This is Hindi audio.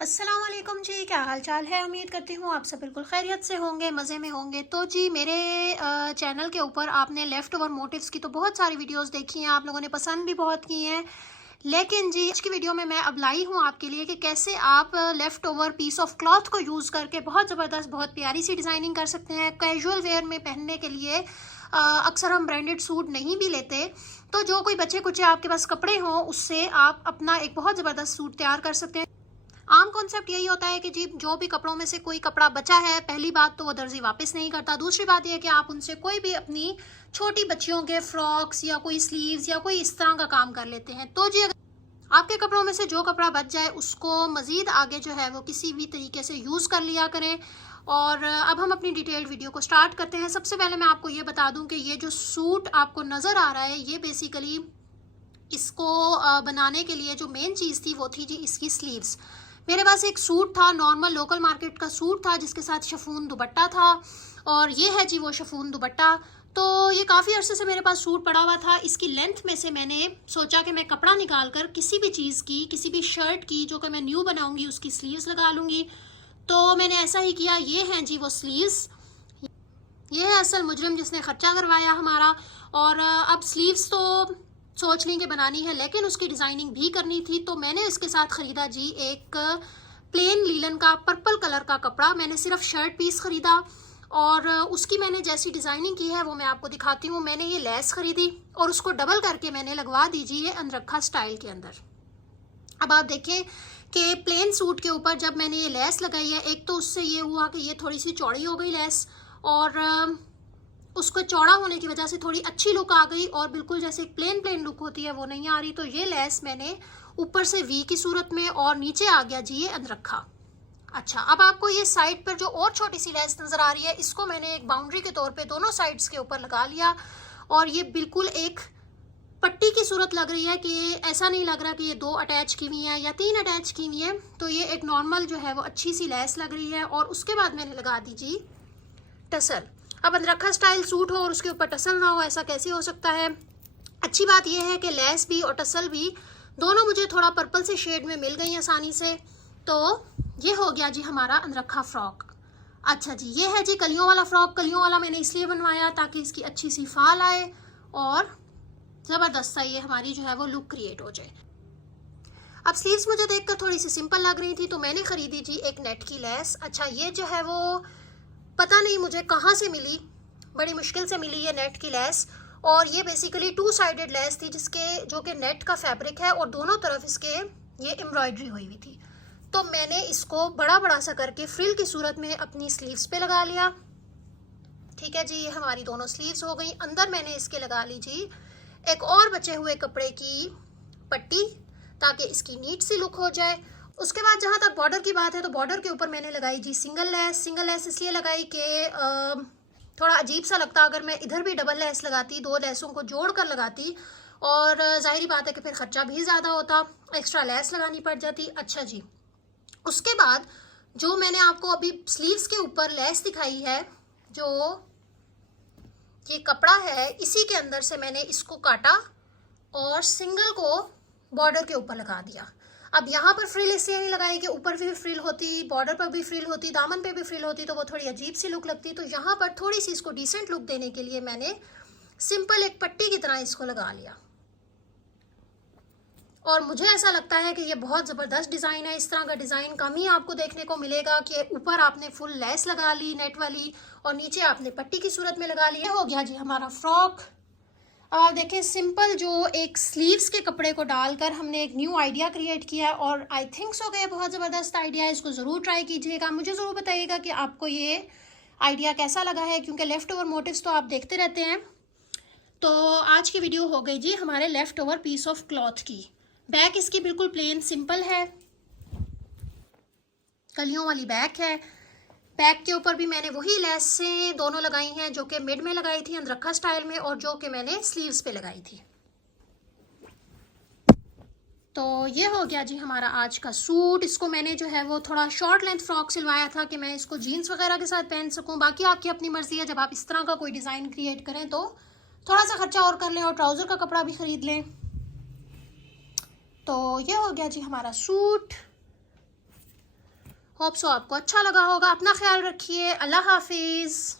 अस्सलाम वालेकुम जी, क्या हाल चाल है। उम्मीद करती हूँ आप सब बिल्कुल खैरियत से होंगे, मज़े में होंगे। तो जी मेरे चैनल के ऊपर आपने लेफ़्ट ओवर मोटिव्स की तो बहुत सारी वीडियोस देखी हैं, आप लोगों ने पसंद भी बहुत की हैं। लेकिन जी आज की वीडियो में मैं अब लाई हूँ आपके लिए कि कैसे आप leftover piece of cloth को यूज़ करके बहुत ज़बरदस्त, बहुत प्यारी सी डिज़ाइनिंग कर सकते हैं। कैजुअल वेयर में पहनने के लिए अक्सर हम ब्रांडेड सूट नहीं भी लेते, तो जो कोई बच्चे कुचे आपके पास कपड़े हों उससे आप अपना एक बहुत ज़बरदस्त सूट तैयार कर सकते हैं। आम कॉन्सेप्ट यही होता है कि जी जो भी कपड़ों में से कोई कपड़ा बचा है, पहली बात तो वो दर्जी वापस नहीं करता। दूसरी बात यह है कि आप उनसे कोई भी अपनी छोटी बच्चियों के फ्रॉक्स या कोई स्लीव्स या कोई इस तरह का काम कर लेते हैं। तो जी अगर आपके कपड़ों में से जो कपड़ा बच जाए उसको मज़ीद आगे जो है वो किसी भी तरीके से यूज़ कर लिया करें। और अब हम अपनी डिटेल्ड वीडियो को स्टार्ट करते हैं। सबसे पहले मैं आपको ये बता दूं कि ये जो सूट आपको नज़र आ रहा है ये बेसिकली इसको बनाने के लिए जो मेन चीज़ थी वो थी जी इसकी स्लीव्स। मेरे पास एक सूट था, नॉर्मल लोकल मार्केट का सूट था जिसके साथ शिफॉन दुपट्टा था, और ये है जी वो शिफॉन दुपट्टा। तो ये काफ़ी अरसे से मेरे पास सूट पड़ा हुआ था। इसकी लेंथ में से मैंने सोचा कि मैं कपड़ा निकाल कर किसी भी चीज़ की, किसी भी शर्ट की जो कि मैं न्यू बनाऊंगी उसकी स्लीव्स लगा लूँगी। तो मैंने ऐसा ही किया। ये हैं जी वो स्लीव्स, ये है असल मुजरिम जिसने खर्चा करवाया हमारा। और अब स्लीव्स तो सोच ली कि बनानी है, लेकिन उसकी डिज़ाइनिंग भी करनी थी। तो मैंने इसके साथ ख़रीदा जी एक प्लेन लीलन का पर्पल कलर का कपड़ा। मैंने सिर्फ शर्ट पीस ख़रीदा और उसकी मैंने जैसी डिज़ाइनिंग की है वो मैं आपको दिखाती हूँ। मैंने ये लेस ख़रीदी और उसको डबल करके मैंने लगवा दीजिए ये अनरखा स्टाइल के अंदर। अब आप देखें कि प्लेन सूट के ऊपर जब मैंने ये लेस लगाई है, एक तो उससे ये हुआ कि ये थोड़ी सी चौड़ी हो गई लेस, और उसको चौड़ा होने की वजह से थोड़ी अच्छी लुक आ गई, और बिल्कुल जैसे प्लेन प्लेन लुक होती है वो नहीं आ रही। तो ये लेस मैंने ऊपर से वी की सूरत में और नीचे आ गया जी ये अनरखा। अच्छा, अब आपको ये साइड पर जो और छोटी सी लेस नज़र आ रही है इसको मैंने एक बाउंड्री के तौर पे दोनों साइड्स के ऊपर लगा लिया, और ये बिल्कुल एक पट्टी की सूरत लग रही है कि ऐसा नहीं लग रहा कि ये दो अटैच की हुई है या तीन अटैच की हुई है। तो ये एक नॉर्मल जो है वो अच्छी सी लेस लग रही है। और उसके बाद मैंने लगा दी जी टसल। अब अनरखा स्टाइल सूट हो और उसके ऊपर टसल ना हो, ऐसा कैसे हो सकता है। अच्छी बात यह है कि लेस भी और टसल भी दोनों मुझे थोड़ा पर्पल से शेड में मिल गई आसानी से। तो ये हो गया जी हमारा अनरखा फ्रॉक। अच्छा जी, ये है जी कलियों वाला फ्रॉक। कलियों वाला मैंने इसलिए बनवाया ताकि इसकी अच्छी सी फाल आए और ज़बरदस्त सा ये हमारी जो है वो लुक क्रिएट हो जाए। अब स्लीव्स मुझे देखकर थोड़ी सी सिंपल लग रही थी तो मैंने ख़रीदी जी एक नेट की लेस। अच्छा, ये जो है वो पता नहीं मुझे कहाँ से मिली, बड़ी मुश्किल से मिली ये नेट की लेस। और ये बेसिकली टू साइडेड लेस थी जिसके जो कि नेट का फैब्रिक है और दोनों तरफ इसके ये एम्ब्रॉयडरी हुई हुई थी। तो मैंने इसको बड़ा बड़ा सा करके फ्रिल की सूरत में अपनी स्लीव्स पे लगा लिया। ठीक है जी, ये हमारी दोनों स्लीव्स हो गई। अंदर मैंने इसके लगा ली जी एक और बचे हुए कपड़े की पट्टी ताकि इसकी नीट सी लुक हो जाए। उसके बाद जहाँ तक बॉर्डर की बात है तो बॉर्डर के ऊपर मैंने लगाई जी सिंगल लेस। सिंगल लेस इसलिए लगाई कि थोड़ा अजीब सा लगता अगर मैं इधर भी डबल लेस लगाती, दो लेसों को जोड़ कर लगाती, और जाहिर बात है कि फिर खर्चा भी ज़्यादा होता, एक्स्ट्रा लेस लगानी पड़ जाती। अच्छा जी, उसके बाद जो मैंने आपको अभी स्लीव्स के ऊपर लेस दिखाई है, जो ये कपड़ा है इसी के अंदर से मैंने इसको काटा और सिंगल को बॉर्डर के ऊपर लगा दिया। अब यहाँ पर फ्रिल इसलिए नहीं लगाई कि ऊपर भी फ्रिल होती, बॉर्डर पर भी फ्रिल होती, दामन पे भी फ्रिल होती तो वो थोड़ी अजीब सी लुक लगती। तो यहाँ पर थोड़ी सी इसको डिसेंट लुक देने के लिए मैंने सिंपल एक पट्टी की तरह इसको लगा लिया, और मुझे ऐसा लगता है कि ये बहुत ज़बरदस्त डिज़ाइन है। इस तरह का डिज़ाइन कम ही आपको देखने को मिलेगा कि ऊपर आपने फुल लेस लगा ली नेट वाली और नीचे आपने पट्टी की सूरत में लगा ली। हो गया जी हमारा फ्रॉक। अब आप देखें, सिंपल जो एक स्लीव्स के कपड़े को डालकर हमने एक न्यू आइडिया क्रिएट किया है, और आई थिंक सो कि बहुत ज़बरदस्त आइडिया है। इसको ज़रूर ट्राई कीजिएगा, मुझे ज़रूर बताइएगा कि आपको ये आइडिया कैसा लगा है, क्योंकि लेफ़्ट ओवर मोटिव्स तो आप देखते रहते हैं। तो आज की वीडियो हो गई जी हमारे leftover piece of cloth की। बैक इसकी बिल्कुल प्लेन सिंपल है, कलियों वाली बैक है। बैक के ऊपर भी मैंने वही लेसें दोनों लगाई हैं जो कि मिड में लगाई थी अनरखा स्टाइल में, और जो कि मैंने स्लीव्स पे लगाई थी। तो ये हो गया जी हमारा आज का सूट। इसको मैंने जो है वो थोड़ा शॉर्ट लेंथ फ्रॉक सिलवाया था कि मैं इसको जीन्स वगैरह के साथ पहन सकूं। बाकी आपकी अपनी मर्जी है, जब आप इस तरह का कोई डिज़ाइन क्रिएट करें तो थोड़ा सा खर्चा और कर लें और ट्राउज़र का कपड़ा भी ख़रीद लें। तो ये हो गया जी हमारा सूट। होप सो आपको अच्छा लगा होगा। अपना ख्याल रखिए। अल्लाह हाफिज़।